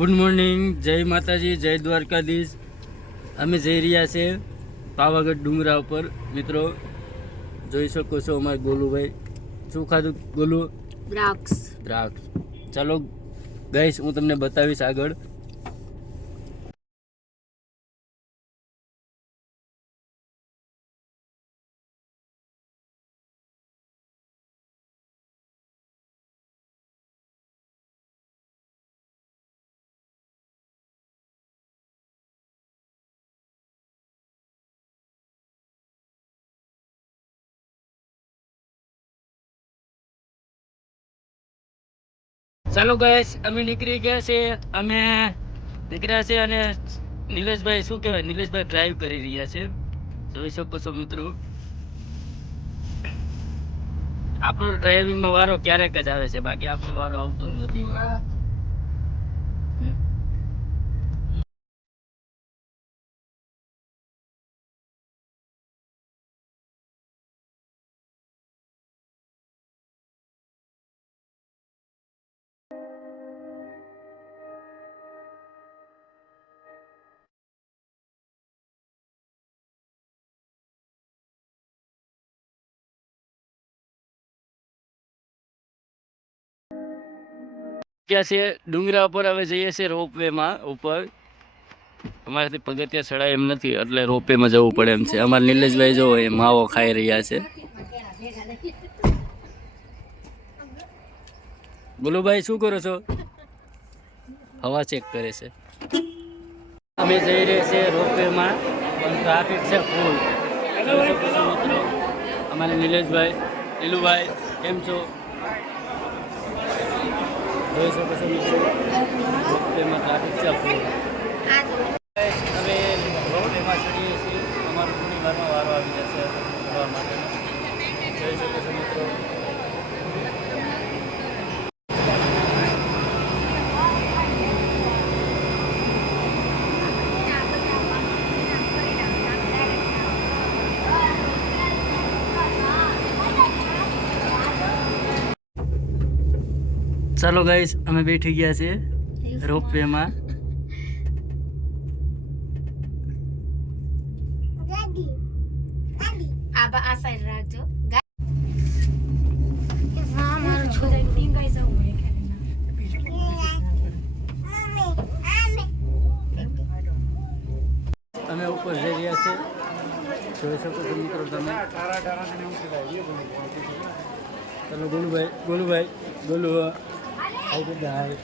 Good morning, જય માતાજી, જય દ્વારકાધીશ. અમે જઈ રહ્યા છે પાવાગઢ ડુંગરા ઉપર. મિત્રો જોઈ શકો છો અમારે ગોલુભાઈ. શું ખાધું ગોલુ? દ્રાક્ષ. ચાલો ગાઈસ, હું તમને બતાવીશ આગળ. ચાલો ગાઈસ, અમે નીકળી ગયા છે. અમે નીકળ્યા છે અને નિલેશભાઈ શું કહેવાય, નિલેશભાઈ ડ્રાઈવ કરી રહ્યા છે. જોઈ શકો છો મિત્રો. આપણો ડ્રાઇવિંગમાં વારો ક્યારેક જ આવે છે, બાકી આપણો વારો આવતો નથી. ક્યાં છે ડુંગરા ઉપર હવે જઈએ છીએ રોપવેમાં ઉપર. અમારાથી પગથિયા ચડાય એમ નથી, એટલે રોપવેમાં જવું પડે એમ છે. અમારા નિલેશભાઈ જો એ માવો ખાઈ રહ્યા છે. ગોલુભાઈ શું કરો છો? હવા ચેક કરે છે. અમે જઈ રહ્યા છીએ રોપવેમાં, પણ ટ્રાફિક છે ફૂલ. મિત્રો અમારે નિલેશભાઈ, લીલુભાઈ કેમ છો? જોઈ શકો છો મિત્રો, રોપવેમાં ટ્રાફિક છે ફૂલ. હવે રોપવેમાં ચડીએ છીએ. અમારો થોડી વારમાં વારો આવી જશે ચડવા માટેનો. જોઈ શકો છો મિત્રો. ચાલો ગાઈસ, અમે બેઠી ગયા છીએ રોપવેમાં. આ સાઈડ રાખજો. અમે ઉપર જઈ રહ્યા છીએ. જોઈ શકો છો મિત્રો તમે. ચાલો ગોલુભાઈ ગોલુ હાય બધા હાય.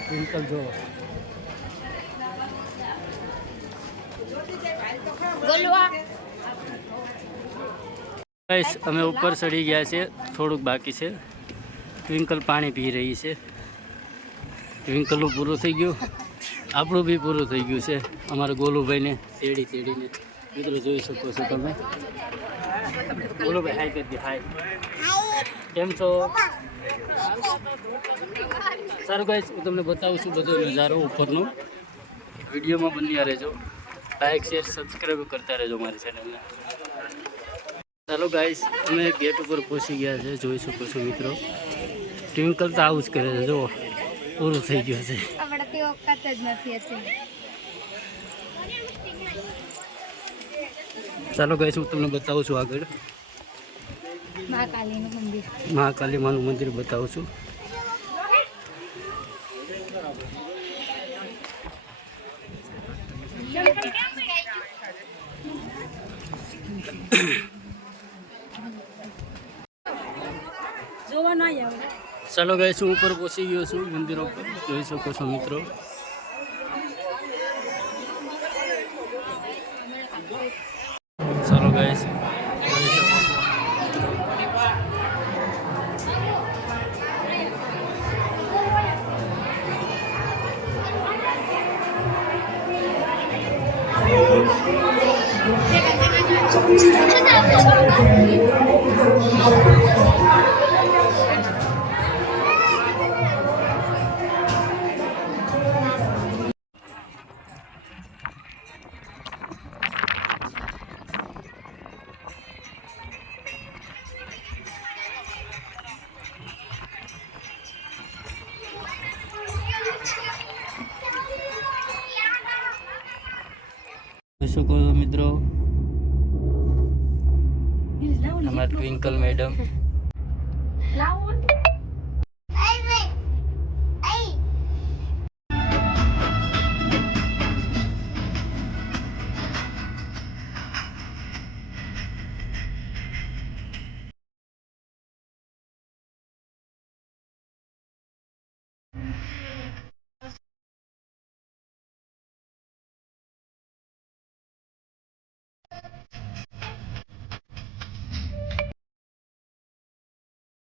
ટ્વિંકલ જો. ગાઈસ, અમે ઉપર ચડી ગયા છે. થોડુંક બાકી છે. ટ્વિંકલ પાણી પી રહી છે. ટ્વિંકલનું પૂરું થઈ ગયું, આપણું બી પૂરું થઈ ગયું છે. અમારા ગોલુભાઈને તેડીને મિત્રો જોઈ શકો છો તમે. ગોલુભાઈ હાય કરી દે. હાય, કેમ છો? સારું ગાઈસ, હું તમને બતાવું છું બધો નજારો ઉપરનો. વિડીયોમાં બન્યા રહેજો. લાઈક શેર સબસ્ક્રાઈબ કરતા રહેજો મારી ચેનલને. ચાલો ગાઈસ, અમે ગેટ ઉપર પહોંચી ગયા છે. જોઈ શકો છો મિત્રો. ટ્વિંકલ તો આવું જ કરે છે. જુઓ, પૂરું થઈ ગયું છે. ચાલો ગાઈસ, હું તમને બતાવું છું આગળ. મહાકાલી માનું મંદિર બતાવું છું. ચાલો ગાઈસ, હું ઉપર પહોંચી ગયો છું મંદિરો પર. જોઈ શકો છો મિત્રો. ચાલો ગાઈસ, જોઈ શકો છો. જોઈ શકો છો મિત્રો, અમારા ટ્વિંકલ મેડમ.